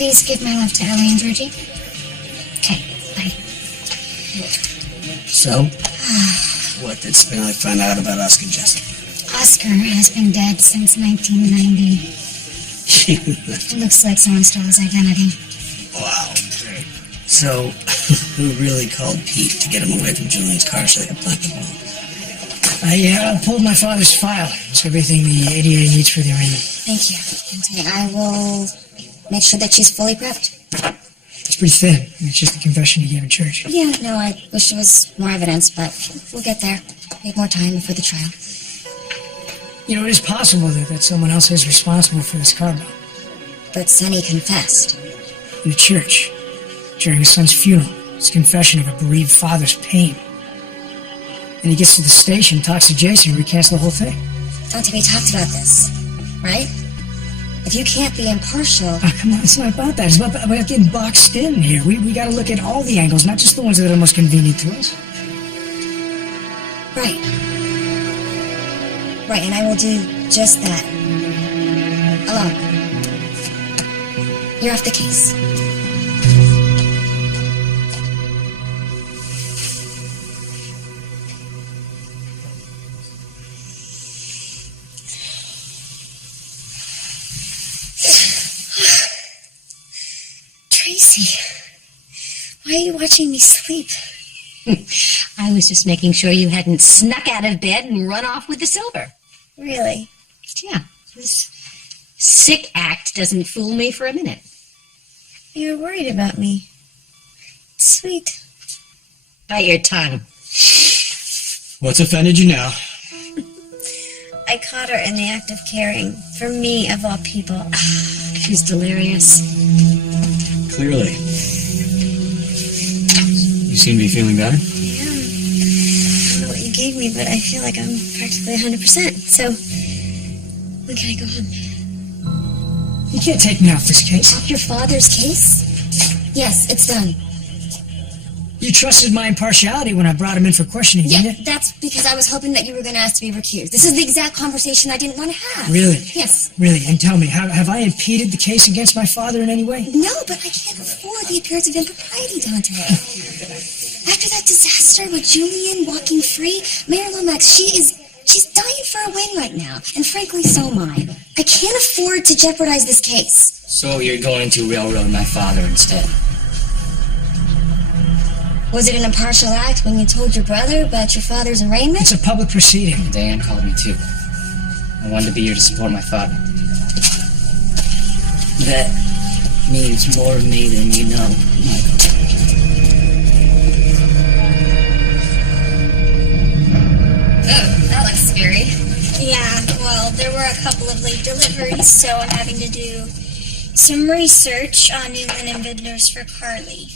Please give my love to Ellie and Georgie. Okay, bye. So, what did Spinelli find out about Oscar Jester? Oscar has been dead since 1990. It looks like someone stole his identity. Wow. So, who really called Pete to get him away from Julian's car so they could plant the bomb? I pulled my father's file. It's everything the ADA needs for the arraignment. Thank you. Okay, I will make sure that she's fully prepped. It's pretty thin. It's just the confession he gave in church. Yeah, no, I wish there was more evidence, but we'll get there. We have more time before the trial. You know, it is possible that someone else is responsible for this car bomb. But Sonny confessed. In the church, during his son's funeral, his confession of a bereaved father's pain. And he gets to the station, talks to Jason, and recants the whole thing. Dante, we talked about this, right? If you can't be impartial... Oh, come on, it's not about that. It's about getting boxed in here. We gotta look at all the angles, not just the ones that are most convenient to us. Right. Right, and I will do just that. Alone. You're off the case. Tracy, why are you watching me sleep? I was just making sure you hadn't snuck out of bed and run off with the silver. Really? Yeah, this sick act doesn't fool me for a minute. You're worried about me. Sweet. Bite your tongue. What's offended you now? I caught her in the act of caring. For me, of all people. She's delirious. Clearly. You seem to be feeling better? I don't know what you gave me, but I feel like I'm practically 100%. So, when can I go home? You can't take me off this case. Off your father's case? Yes, it's done. You trusted my impartiality when I brought him in for questioning, didn't you? That's because I was hoping that you were going to ask to be recused. This is the exact conversation I didn't want to have. Really? Yes. Really? And tell me, have I impeded the case against my father in any way? No, but I can't afford the appearance of impropriety, Dante. After that disaster with Julian walking free, Mayor Lomax, she's dying for a win right now. And frankly, so am I. I can't afford to jeopardize this case. So you're going to railroad my father instead? Was it an impartial act when you told your brother about your father's arraignment? It's a public proceeding. Diane called me too. I wanted to be here to support my father. That means more of me than you know, Michael. Oh, that looks scary. Yeah, well, there were a couple of late deliveries, so I'm having to do some research on new linen vendors for Carly.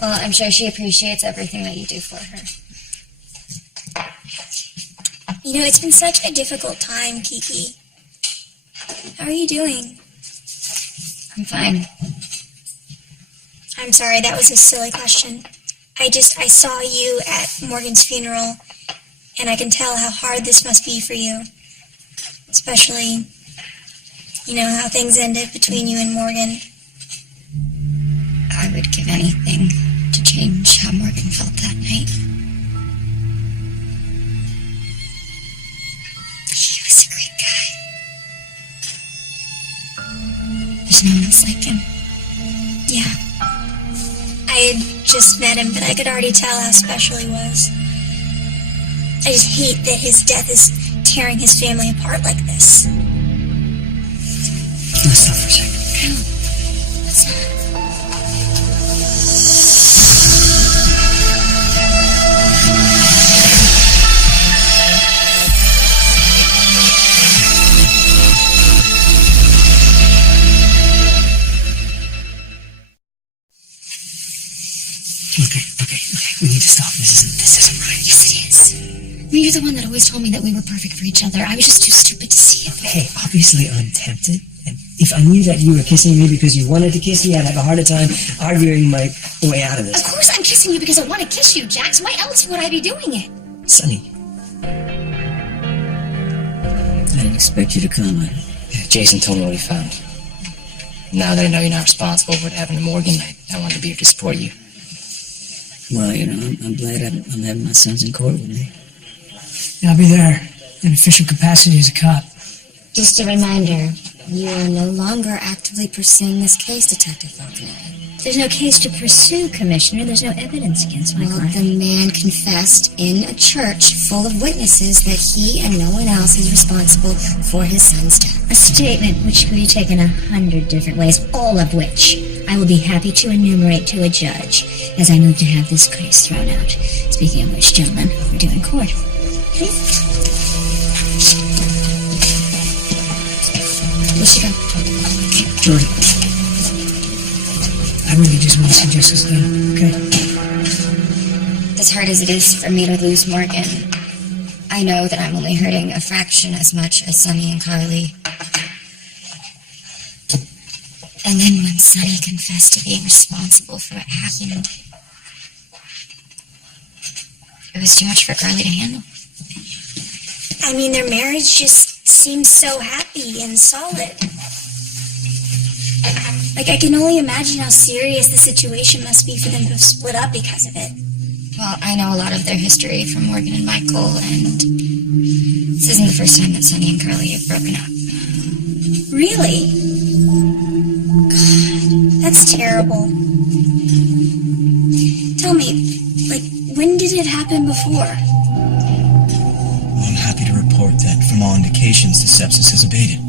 Well, I'm sure she appreciates everything that you do for her. You know, it's been such a difficult time, Kiki. How are you doing? I'm fine. I'm sorry, that was a silly question. I saw you at Morgan's funeral, and I can tell how hard this must be for you. Especially, you know, how things ended between you and Morgan. I would give anything to change how Morgan felt that night. He was a great guy. There's no one else like him. Yeah. I had just met him, but I could already tell how special he was. I just hate that his death is tearing his family apart like this. Let's stop for a second. No, let's not. Okay. We need to stop. This isn't right. Yes, it is. I mean, you're the one that always told me that we were perfect for each other. I was just too stupid to see it. Hey, obviously I'm tempted. And if I knew that you were kissing me because you wanted to kiss me, I'd have a harder time arguing my way out of this. Of course I'm kissing you because I want to kiss you, Jax. Why else would I be doing it? Sonny. I didn't expect you to comment. Jason told me what he found. Now that I know you're not responsible for what happened to Morgan, I wanted to be here to support you. Well, I'm glad I'm having my sons in court with me. I'll be there in official capacity as a cop. Just a reminder, you are no longer actively pursuing this case, Detective Faulkner. There's no case to pursue, Commissioner. There's no evidence against my client. The man confessed in a church full of witnesses that he and no one else is responsible for his son's death. A statement which could be taken 100 different ways, all of which I will be happy to enumerate to a judge as I move to have this case thrown out. Speaking of which, gentlemen, we're due in court. Please. We should go. Jordan, I really just want to see justice done, okay? As hard as it is for me to lose Morgan, I know that I'm only hurting a fraction as much as Sonny and Carly. And then when Sonny confessed to being responsible for what happened, it was too much for Carly to handle. I mean, their marriage just seems so happy and solid. Like, I can only imagine how serious the situation must be for them to have split up because of it. Well, I know a lot of their history from Morgan and Michael, and this isn't the first time that Sonny and Carly have broken up. Really? God, that's terrible. Tell me, like, when did it happen before? I'm happy to report that from all indications the sepsis has abated.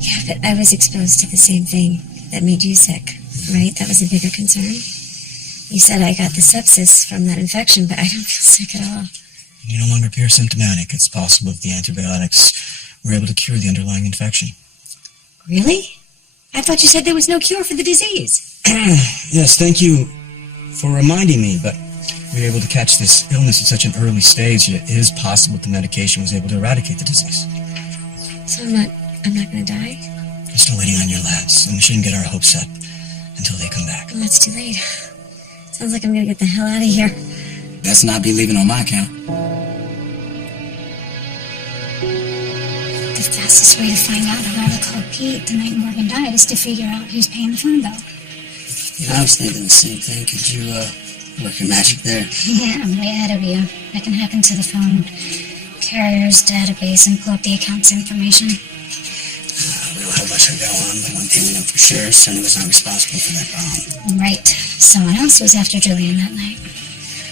Yeah, but I was exposed to the same thing that made you sick, right? That was a bigger concern. You said I got the sepsis from that infection, but I don't feel sick at all. You no longer appear symptomatic. It's possible that the antibiotics were able to cure the underlying infection. Really? I thought you said there was no cure for the disease. Yes, thank you for reminding me, but we were able to catch this illness at such an early stage that it is possible that the medication was able to eradicate the disease. So I'm not gonna die? I'm still waiting on your labs, and we shouldn't get our hopes up until they come back. Well, that's too late. Sounds like I'm gonna get the hell out of here. Best not be leaving on my account. The fastest way to find out whoever called Pete the night Morgan died is to figure out who's paying the phone bill. I was thinking the same thing. Could you, work your magic there? Yeah, I'm way ahead of you. I can hack into the phone carrier's database and pull up the account's information. We don't have much to go on, but one thing we know for sure, Sonny was not responsible for that bomb. Right. Someone else was after Julian that night.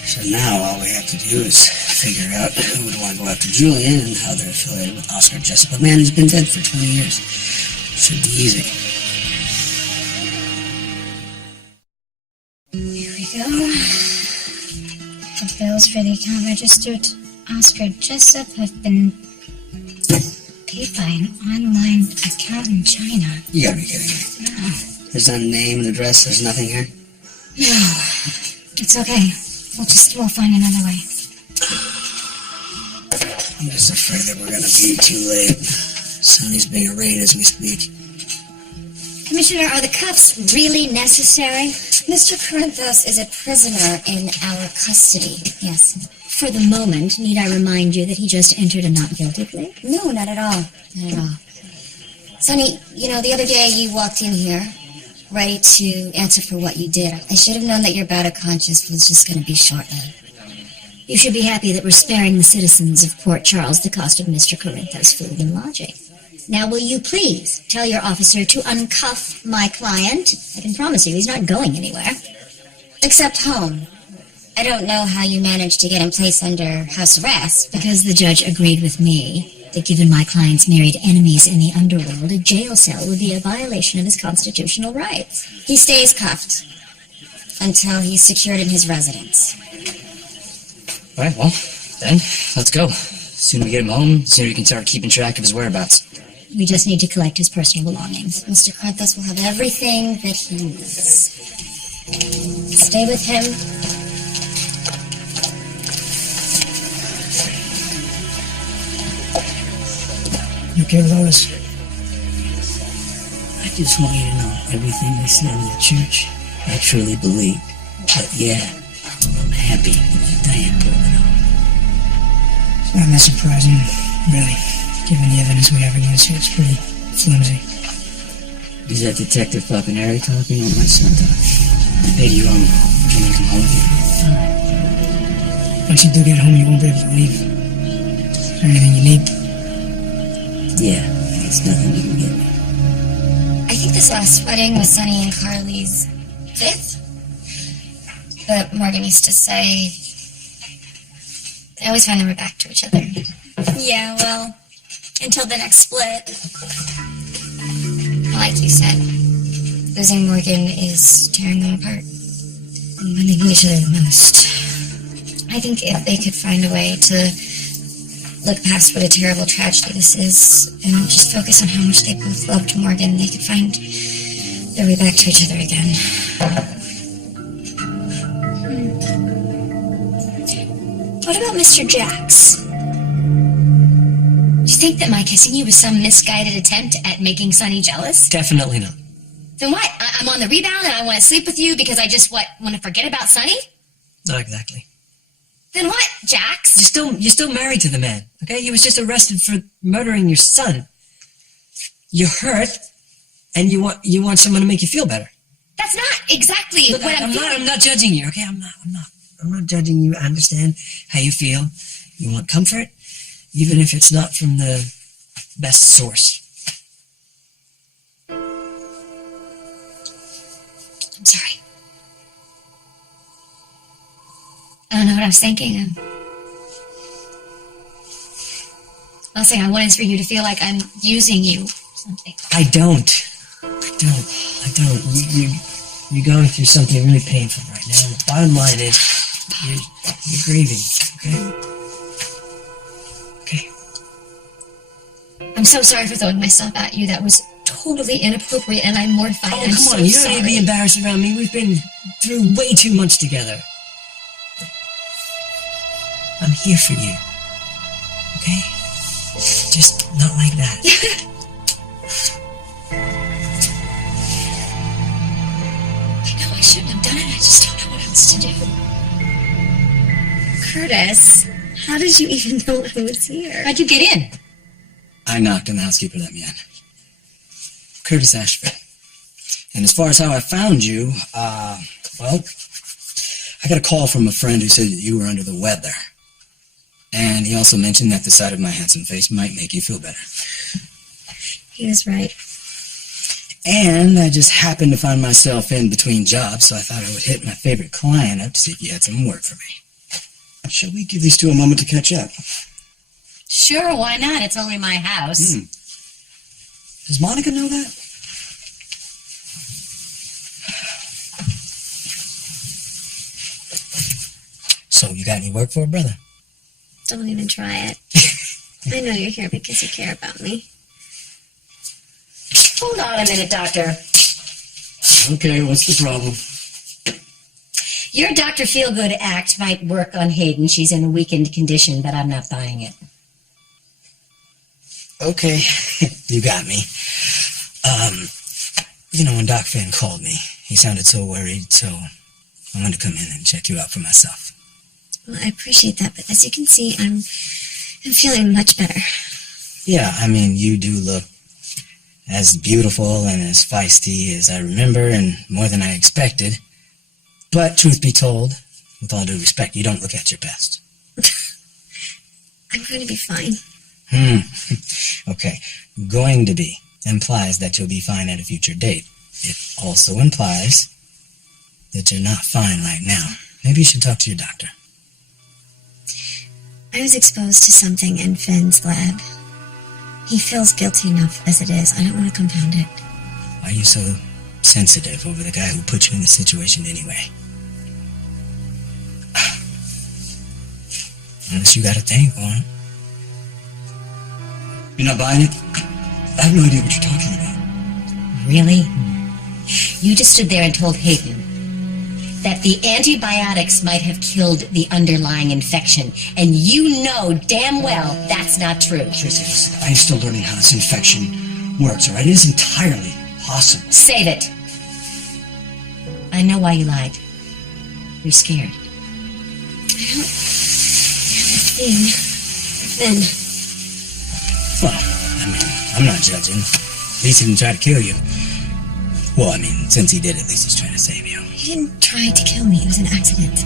So now all we have to do is figure out who would want to go after Julian and how they're affiliated with Oscar Jessup, a man who's been dead for 20 years. Should be easy. Here we go. The bills for the account registered Oscar Jessup have been paid by an online account in China. You gotta be kidding me. No. There's no name and address, there's nothing here? No. It's okay. We'll find another way. I'm just afraid that we're gonna be too late. Sonny's being arraigned as we speak. Commissioner, are the cuffs really necessary? Mr. Corinthos is a prisoner in our custody. Yes. For the moment, need I remind you that he just entered a not guilty plea? No, not at all. Not at all. Sonny, the other day you walked in here, ready to answer for what you did. I should have known that your bout of conscience was just going to be short-lived. You should be happy that we're sparing the citizens of Port Charles the cost of Mr. Corinthos' food and lodging. Now, will you please tell your officer to uncuff my client? I can promise you he's not going anywhere. Except home. I don't know how you managed to get him placed under house arrest. Because the judge agreed with me that given my client's married enemies in the underworld, a jail cell would be a violation of his constitutional rights. He stays cuffed until he's secured in his residence. All right, well, then, let's go. The sooner we get him home, the sooner we can start keeping track of his whereabouts. We just need to collect his personal belongings. Mr. Corinthos will have everything that he needs. Stay with him. You okay with all this? I just want you to know everything they said in the church, I truly believe. But yeah, I'm happy that Diane pulled it off. It's not that surprising, really. Given the evidence we have against you, it's pretty flimsy. Is that Detective Falconeri talking or my son talking? Hey, do you want to come home with you? Once you do get home, you won't be able to leave. Anything you need? Yeah, it's nothing you can get me. I think this last wedding was Sonny and Carly's 5th. But Morgan used to say I always find they were back to each other. Yeah, well, until the next split. Like you said, losing Morgan is tearing them apart. And when they need each other the most. I think if they could find a way to look past what a terrible tragedy this is and just focus on how much they both loved Morgan, they could find their way back to each other again. What about Mr. Jax? Do you think that my kissing you was some misguided attempt at making Sonny jealous? Definitely not. Then what? I'm on the rebound and I want to sleep with you because I just, want to forget about Sonny? Not exactly. Then what, Jax? You're still married to the man, okay? He was just arrested for murdering your son. You're hurt, and you want someone to make you feel better. That's not exactly Look, what I'm feeling. I'm not judging you, okay? I'm not judging you. I understand how you feel. You want comfort, even if it's not from the best source. I'm sorry. I don't know what I was thinking. Last thing I want is for you to feel like I'm using you or something. I don't. You're going through something really painful right now. And the bottom line is, you're grieving, okay? Okay. I'm so sorry for throwing myself at you. That was totally inappropriate, and I'm mortified. Oh, come on, you don't need to be embarrassed around me. We've been through way too much together. I'm here for you, okay? Just not like that. I know I shouldn't have done it. I just don't know what else to do. Curtis, how did you even know I was here? How'd you get in? I knocked and the housekeeper let me in. Curtis Ashford. And as far as how I found you, well, I got a call from a friend who said that you were under the weather. And he also mentioned that the sight of my handsome face might make you feel better. He was right. And I just happened to find myself in between jobs, so I thought I would hit my favorite client up to see if you had some work for me. Shall we give these two a moment to catch up? Sure, why not? It's only my house. Does Monica know that? So, you got any work for a brother? Don't even try it. I know you're here because you care about me. Hold on a minute, Doctor. Okay, what's the problem? Your Dr. Feelgood act might work on Hayden. She's in a weakened condition, but I'm not buying it. Okay, you got me. When Doc Finn called me, he sounded so worried, so I wanted to come in and check you out for myself. Well, I appreciate that, but as you can see, I'm feeling much better. Yeah, I mean, you do look as beautiful and as feisty as I remember, and more than I expected. But truth be told, with all due respect, you don't look at your best. I'm going to be fine. Okay, going to be implies that you'll be fine at a future date. It also implies that you're not fine right now. Maybe you should talk to your doctor. I was exposed to something in Finn's lab. He feels guilty enough as it is. I don't want to compound it. Why are you so sensitive over the guy who put you in this situation anyway? Unless you got a thing for him. You're not buying it? I have no idea what you're talking about. Really? You just stood there and told Hayden that the antibiotics might have killed the underlying infection, and you know damn well that's not true. Tracy, listen, I'm still learning how this infection works, all right? It is entirely possible. Save it. I know why you lied. You're scared. I don't have a thing. Finn. Well, I mean, I'm not judging. At least he didn't try to kill you. Well, I mean, since he did, at least he's trying to save you. He didn't try to kill me. It was an accident.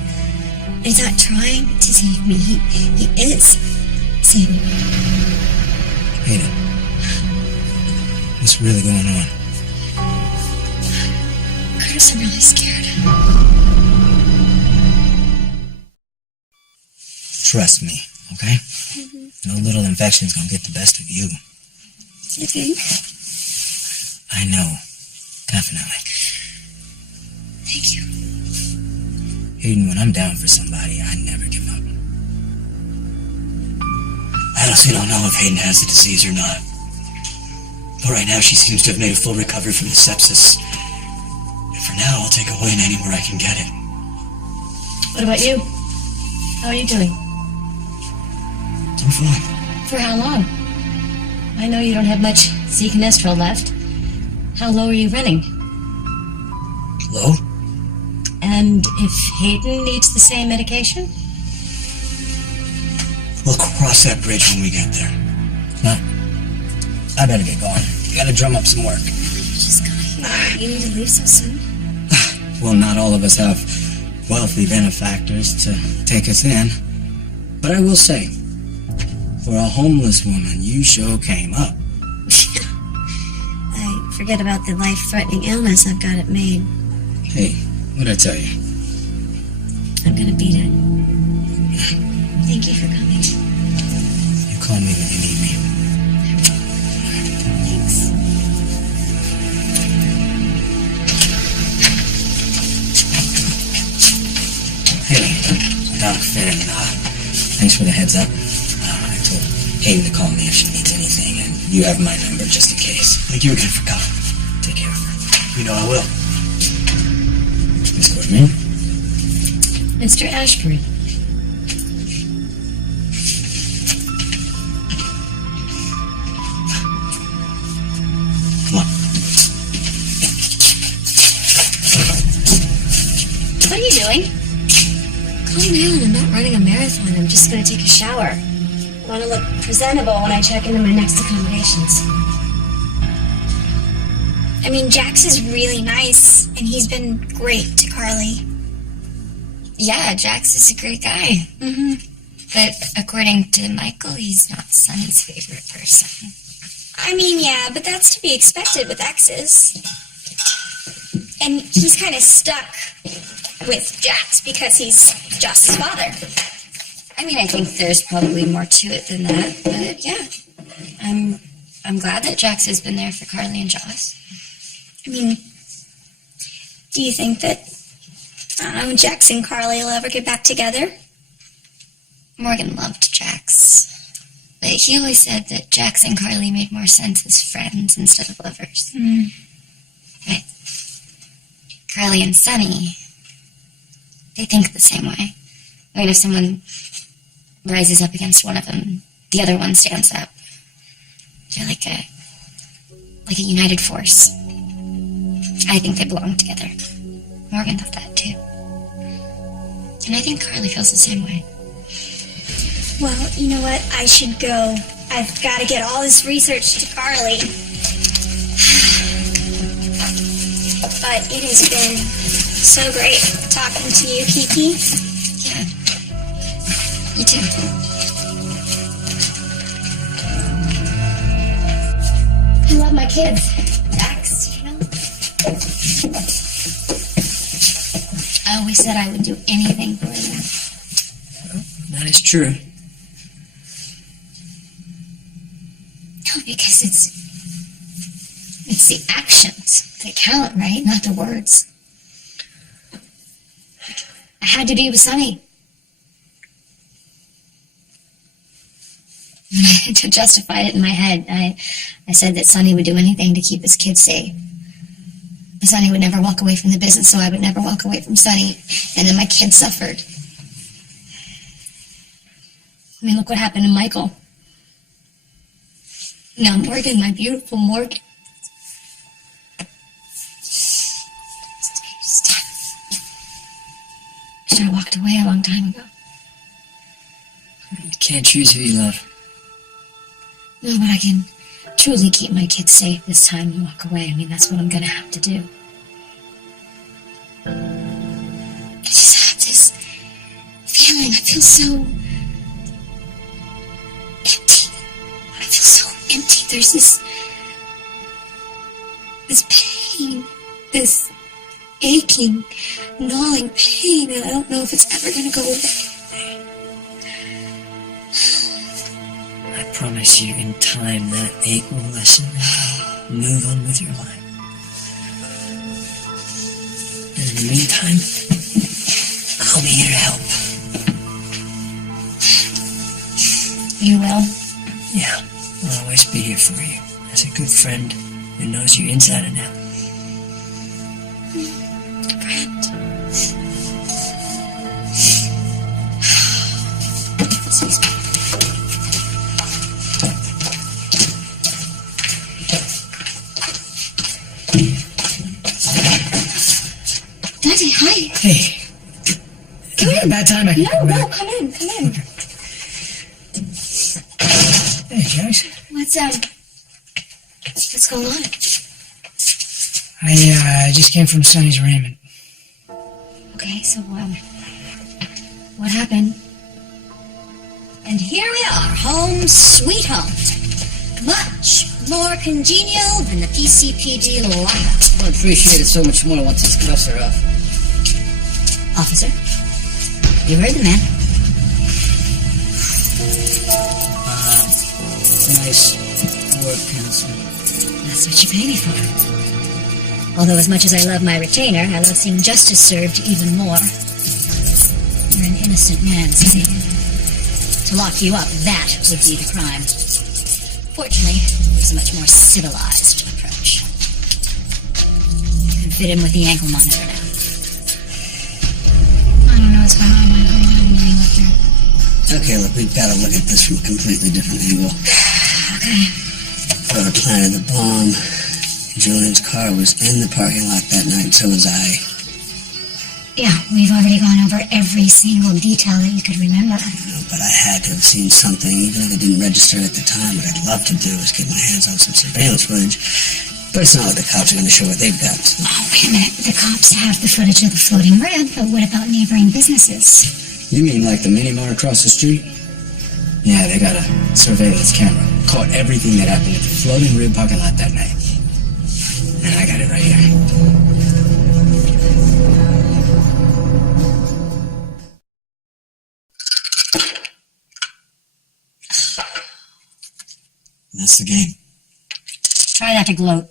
He's not trying to save me. He is saving me. Hayden, what's really going on? Curtis, I'm really scared. Trust me, okay? No little infection's gonna get the best of you. You think? I know. Definitely. Thank you. Hayden, when I'm down for somebody, I never give up. I honestly don't know if Hayden has the disease or not. But right now, she seems to have made a full recovery from the sepsis. And for now, I'll take a win anywhere I can get it. What about you? How are you doing? I'm fine. For how long? I know you don't have much Zecanestral left. How low are you running? Low? And if Hayden needs the same medication? We'll cross that bridge when we get there. Now, I better get going. Gotta drum up some work. You just got here. You need to leave so soon? Well, not all of us have wealthy benefactors to take us in. But I will say, for a homeless woman, you sure came up. I forget about the life-threatening illness. I've got it made. Hey, what'd I tell you? I'm gonna beat it. Thank you for coming. You call me when you need me. Thanks. Hey, Doc Finn, thanks for the heads up. I told Hayden to call me if she needs anything, and you have my number just in case. Thank you again for coming. Take care of her. You know I will. Miss Courtroom? Mr. Ashbury. Come on. What are you doing? Calm down. I'm not running a marathon. I'm just gonna take a shower. I want to look presentable when I check into my next accommodations. I mean, Jax is really nice, and he's been great to Carly. Yeah, Jax is a great guy. But according to Michael, he's not Sonny's favorite person. I mean, yeah, but that's to be expected with exes. And he's kind of stuck with Jax because he's just his father. I mean, I think there's probably more to it than that, but yeah. I'm glad that Jax has been there for Carly and Joss. I mean, do you think that, Jax and Carly will ever get back together? Morgan loved Jax, but he always said that Jax and Carly made more sense as friends instead of lovers. But Carly and Sonny, they think the same way. I mean, if someone rises up against one of them, the other one stands up. They're like a united force. I think they belong together. Morgan thought that too. And I think Carly feels the same way. Well, you know what? I should go. I've got to get all this research to Carly. But it has been so great talking to you, Kiki. Yeah. You too. I love my kids. Jax, you know? I always said I would do anything for them. Well, that is true. No, because it's the actions that count, right? Not the words. I had to be with Sonny. To justify it in my head, I said that Sonny would do anything to keep his kids safe. Sonny would never walk away from the business, so I would never walk away from Sonny, and then my kids suffered. I mean, look what happened to Michael. Now Morgan, my beautiful Morgan. I should have walked away a long time ago. You can't choose who you love. No, but I truly keep my kids safe this time and walk away, I mean, that's what I'm gonna have to do. I just have this feeling. I feel so empty. I feel so empty. There's this pain, this aching, gnawing pain, and I don't know if it's ever going to go away. I promise you, in time, that ache will lessen and you'll move on with your life. And in the meantime, I'll be here to help. You will? Yeah, I'll always be here for you, as a good friend who knows you inside and out. Friend. Excuse me. Daddy, hi. Hey. Come in. Bad time I can come No, back. come in, come in. Okay. Hey, Jax. What's going on? I just came from Sonny's arraignment. Okay, so, what happened? And here we are, home sweet home. Much more congenial than the PCPD lockup. I'll appreciate it so much more once his cuffs are off. Officer, you heard the man. Nice work, Counsel. That's what you pay me for. Although as much as I love my retainer, I love seeing justice served even more. You're an innocent man, see? To lock you up, that would be the crime. Fortunately, there's a much more civilized approach. You can fit in with the ankle monitor now. I don't know what's going on. I don't have any look here. Okay, look, we've got to look at this from a completely different angle. Okay. Whoever planted the bomb, Julian's car was in the parking lot that night, so was I. Yeah, we've already gone over every single detail that you could remember. But I had to have seen something, even if it didn't register at the time. What I'd love to do is get my hands on some surveillance footage, but it's not like the cops are going to show what they've got. Oh, wait a minute. The cops have the footage of the floating rib, but what about neighboring businesses? You mean like the mini mart across the street? Yeah, they got a surveillance camera. Caught everything that happened at the floating rib parking lot that night. And I got it right here. That's the game. Try not to gloat.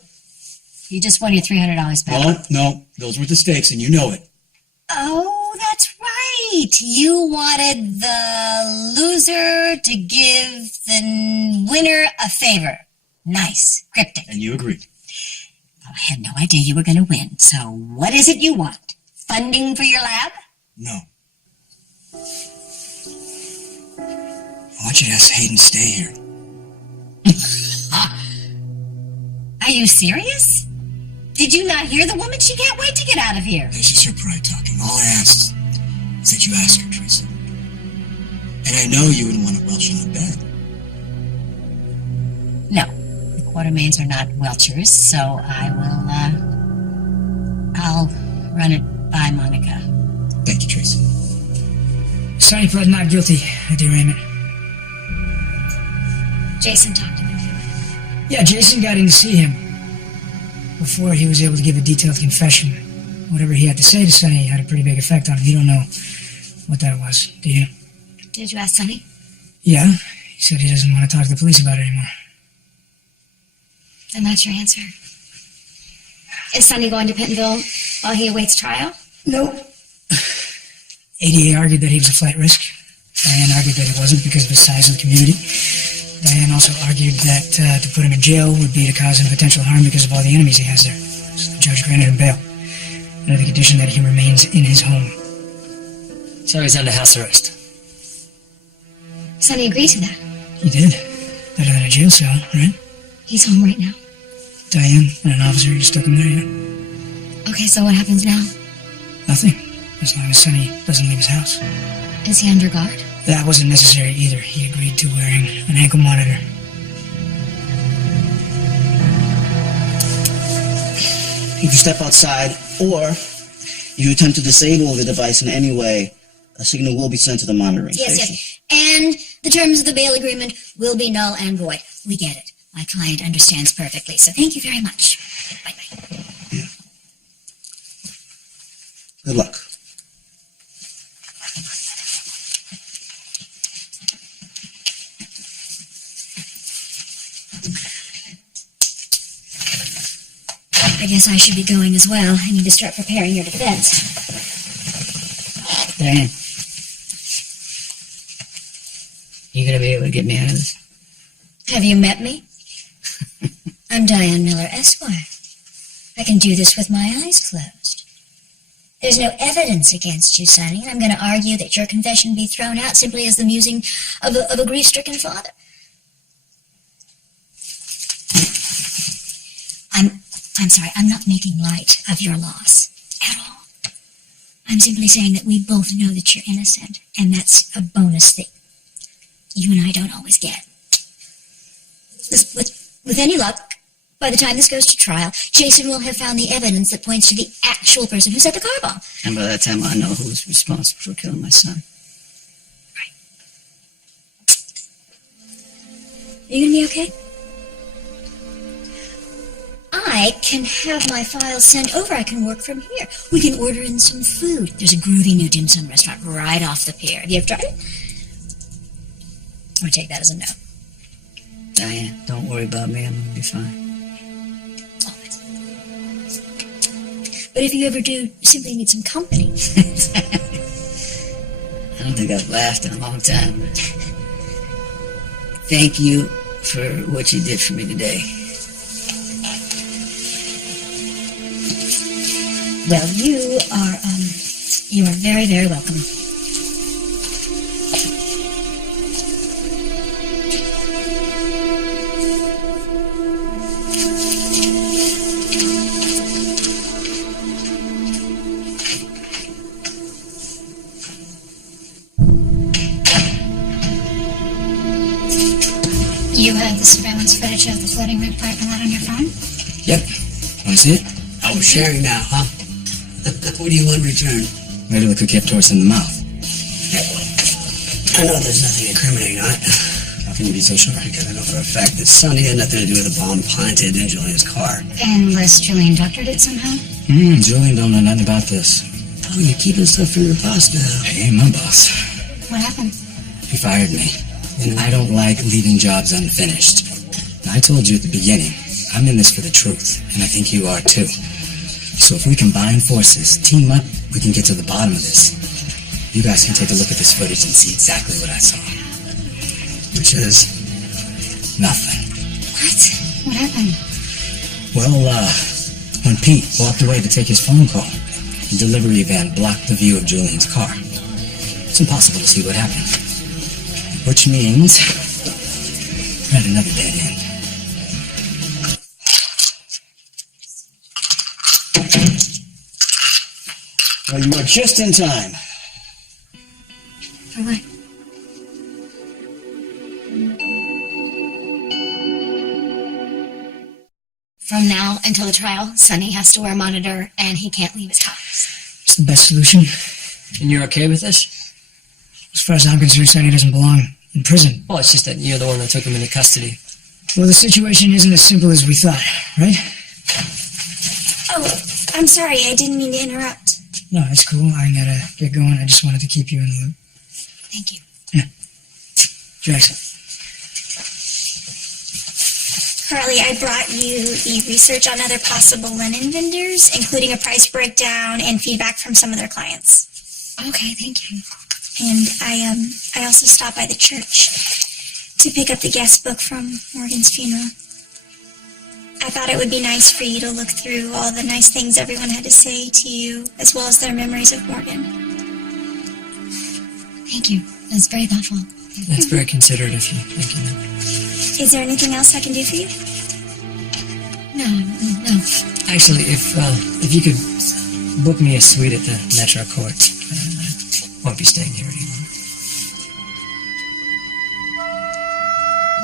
You just won your $300 back. No, those were the stakes, and you know it. Oh, that's right. You wanted the loser to give the winner a favor. Nice. Cryptic. And you agreed. Well, I had no idea you were going to win. So what is it you want? Funding for your lab? No. I want you to ask Hayden to stay here. Are you serious? Did you not hear the woman? She can't wait to get out of here. That's just her pride talking. All I asked is that you ask her, Teresa. And I know you wouldn't want to welch on the bed. No, the Quartermains are not Welchers, so I'll run it by Monica. Thank you, Teresa. Sonny pled not guilty at the arraignment. Jason talked to me. Yeah, Jason got in to see him before he was able to give a detailed confession. Whatever he had to say to Sonny had a pretty big effect on him. You don't know what that was, do you? Did you ask Sonny? Yeah, he said he doesn't want to talk to the police about it anymore. Then that's your answer. Is Sonny going to Pentonville while he awaits trial? Nope. ADA argued that he was a flight risk. Diane argued that he wasn't because of his size of the community. Diane also argued that to put him in jail would be to cause him potential harm because of all the enemies he has there. So the judge granted him bail, under the condition that he remains in his home. So he's under house arrest. Sonny agreed to that. He did. Better than a jail cell, right? He's home right now. Diane and an officer just took him there, yeah. Okay, so what happens now? Nothing, as long as Sonny doesn't leave his house. Is he under guard? That wasn't necessary either. He agreed to wearing an ankle monitor. If you step outside or you attempt to disable the device in any way, a signal will be sent to the monitoring station. Yes. And the terms of the bail agreement will be null and void. We get it. My client understands perfectly, so thank you very much. Bye-bye. Yeah. Good luck. I guess I should be going as well. I need to start preparing your defense. Diane, you gonna be able to get me out of this? Have you met me? I'm Diane Miller, Esquire. I can do this with my eyes closed. There's no evidence against you, Sonny, and I'm going to argue that your confession be thrown out simply as the musing of a grief-stricken father. I'm sorry, I'm not making light of your loss at all. I'm simply saying that we both know that you're innocent, and that's a bonus that you and I don't always get. With any luck, by the time this goes to trial, Jason will have found the evidence that points to the actual person who set the car bomb. And by that time, I know who's responsible for killing my son. Right. Are you going to be okay? I can have my files sent over. I can work from here. We can order in some food. There's a groovy new dim sum restaurant right off the pier. Have you ever tried it? I'm going to take that as a no. Diane, don't worry about me. I'm going to be fine. Always. But if you ever do simply need some company. I don't think I've laughed in a long time. Thank you for what you did for me today. Well, you are very, very welcome. You have the surveillance footage of the floating rig parking lot on your phone? Yep. Want to see it? Oh, we're sharing now, huh? What do you want in return? Regular cookie up torch in the mouth. Yeah, well, I know there's nothing incriminating on it. How can you be so sure? Because I know for a fact that Sonny had nothing to do with the bomb planted in Julian's car. Unless Julian doctored it somehow? Julian don't know nothing about this. Oh, you're keeping stuff from your boss now. He ain't my boss. What happened? He fired me. And I don't like leaving jobs unfinished. And I told you at the beginning, I'm in this for the truth. And I think you are too. So if we combine forces, team up, we can get to the bottom of this. You guys can take a look at this footage and see exactly what I saw. Which is? Nothing. What? What happened? Well, when Pete walked away to take his phone call, the delivery van blocked the view of Julian's car. It's impossible to see what happened. Which means we're at another dead end. Well, you are just in time. For what? From now until the trial, Sonny has to wear a monitor and he can't leave his house. It's the best solution. And you're okay with this? As far as I'm concerned, Sonny doesn't belong in prison. Well, it's just that you're the one that took him into custody. Well, the situation isn't as simple as we thought, right? Oh, I'm sorry. I didn't mean to interrupt. No, it's cool. I gotta get going. I just wanted to keep you in the loop. Thank you. Yeah. Jackson. Carly, I brought you the research on other possible linen vendors, including a price breakdown and feedback from some of their clients. Okay, thank you. And I also stopped by the church to pick up the guest book from Morgan's funeral. I thought it would be nice for you to look through all the nice things everyone had to say to you, as well as their memories of Morgan. Thank you. That's very thoughtful. That's very considerate of you. Thank you. Is there anything else I can do for you? No. Actually, if you could book me a suite at the Metro Court, I won't be staying here anymore.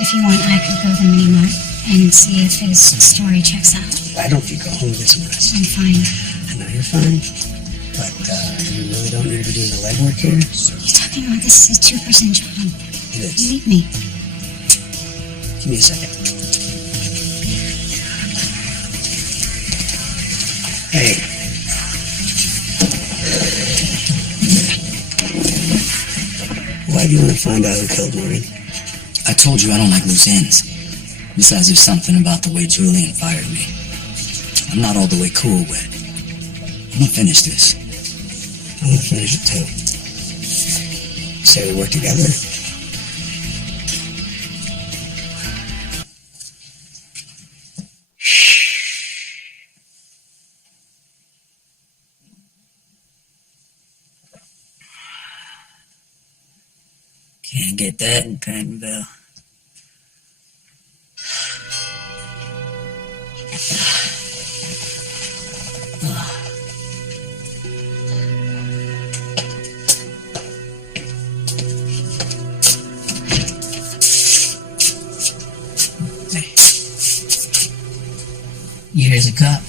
If you want, I could go to the mini mart. And see if his story checks out. Why don't you go home and get some rest? I'm fine. I know you're fine, but you really don't need to be doing the legwork here. You're talking about this is a 2% job. It is. You need me. Give me a second. Hey. Why do you want to find out who killed Morgan? I told you I don't like loose ends. Besides, there's something about the way Julian fired me I'm not all the way cool with. I'm gonna finish this. I'm gonna finish it too. Say we work together. Can't get that in Pentonville. Here's a cup.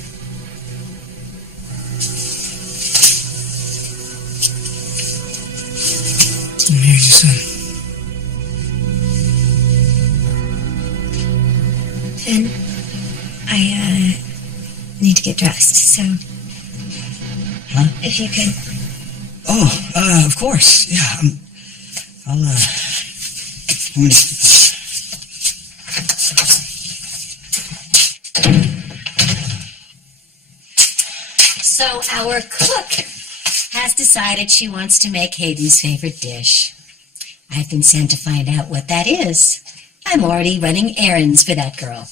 And here's your son. Finn, I need to get dressed, so... Huh? If you could... Oh, of course. Yeah, I'm gonna... So our cook has decided she wants to make Hayden's favorite dish. I've been sent to find out what that is. I'm already running errands for that girl.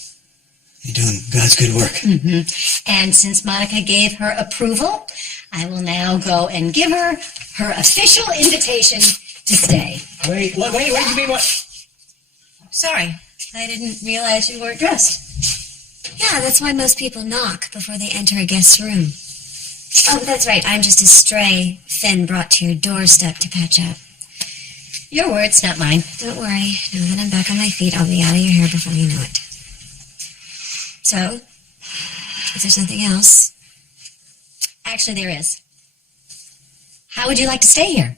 You're doing God's good work. Mm-hmm. And since Monica gave her approval, I will now go and give her her official invitation to stay. Wait, you mean what? Sorry, I didn't realize you weren't dressed. Yeah, that's why most people knock before they enter a guest's room. Oh, that's right. I'm just a stray Finn brought to your doorstep to patch up. Your words, not mine. Don't worry. Now that I'm back on my feet, I'll be out of your hair before you know it. So, if there's nothing else... Actually, there is. How would you like to stay here?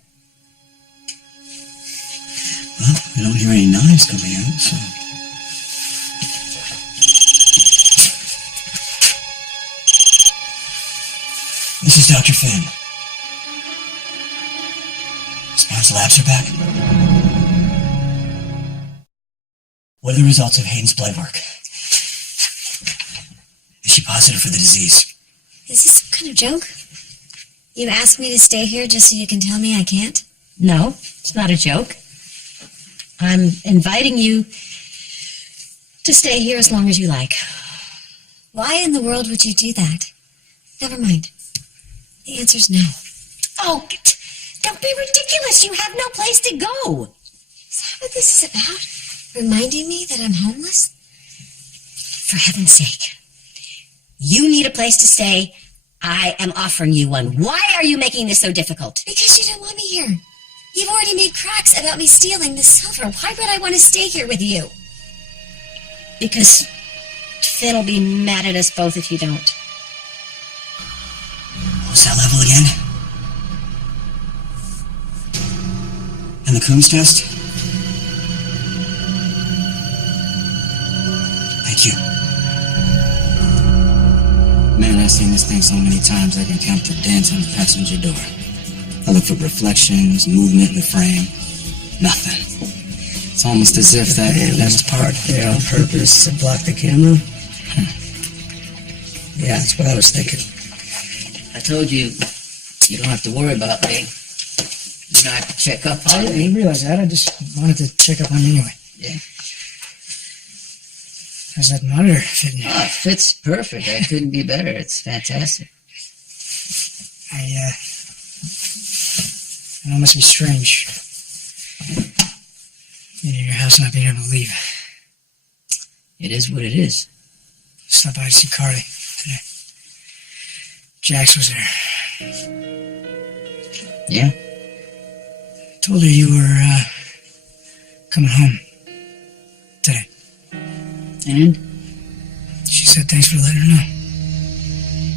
Well, I don't hear any knives coming out, so... This is Dr. Finn. Spars labs are back. What are the results of Hayden's blood work? Is she positive for the disease? Is this some kind of joke? You asked me to stay here just so you can tell me I can't? No, it's not a joke. I'm inviting you to stay here as long as you like. Why in the world would you do that? Never mind. The answer's no. Oh, don't be ridiculous. You have no place to go. Is that what this is about? Reminding me that I'm homeless? For heaven's sake. You need a place to stay. I am offering you one. Why are you making this so difficult? Because you don't want me here. You've already made cracks about me stealing the silver. Why would I want to stay here with you? Because Finn will be mad at us both if you don't. What's that level again? And the Coombs test? Thank you. Man, I've seen this thing so many times I can count the dents on the passenger door. I look for reflections, movement in the frame. Nothing. It's almost as if that was parked there on purpose to block the camera. Yeah, that's what I was thinking. I told you, you don't have to worry about me. You know, I have to check up on I you. didn't realize that. I just wanted to check up on you anyway. Yeah. How's that monitor fitting? Oh, it fits perfect. I couldn't be better. It's fantastic. I know it must be strange. Being in your house and not being able to leave. It is what it is. Stopped by to see Carly today. Jax was there. Yeah? Told her you were coming home today. And? said thanks for letting her know.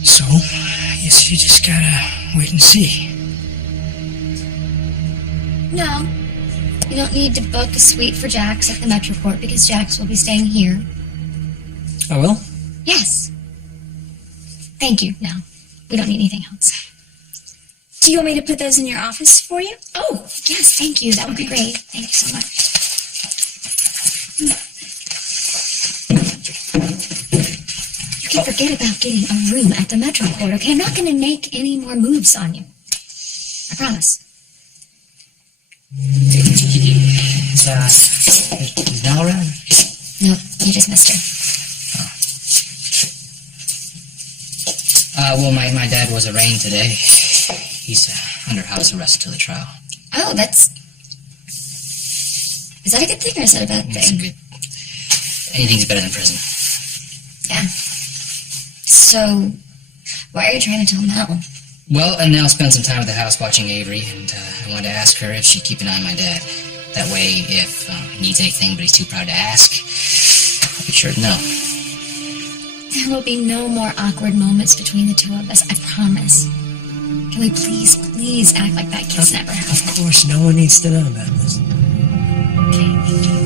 So, I guess you just gotta wait and see. No. You don't need to book a suite for Jax at the Metroport because Jax will be staying here. I will? Yes. Thank you. No. We don't need anything else. Do you want me to put those in your office for you? Oh, yes, thank you. That would be great. Thank you so much. You can't forget about getting a room at the Metroport, okay? I'm not going to make any more moves on you. I promise. Is Val around? Nope, you just missed her. Well, my dad was arraigned today. He's under house arrest until the trial. Oh, that's... Is that a good thing or is that a bad thing? It's good. Anything's better than prison. Yeah. So, why are you trying to tell Mel? Well, Nell spent some time at the house watching Avery, and I wanted to ask her if she'd keep an eye on my dad. That way, if he needs anything but he's too proud to ask, I'll be sure to know. There will be no more awkward moments between the two of us, I promise. Can we please act like that kiss never happened? Of course, no one needs to know about this. Okay.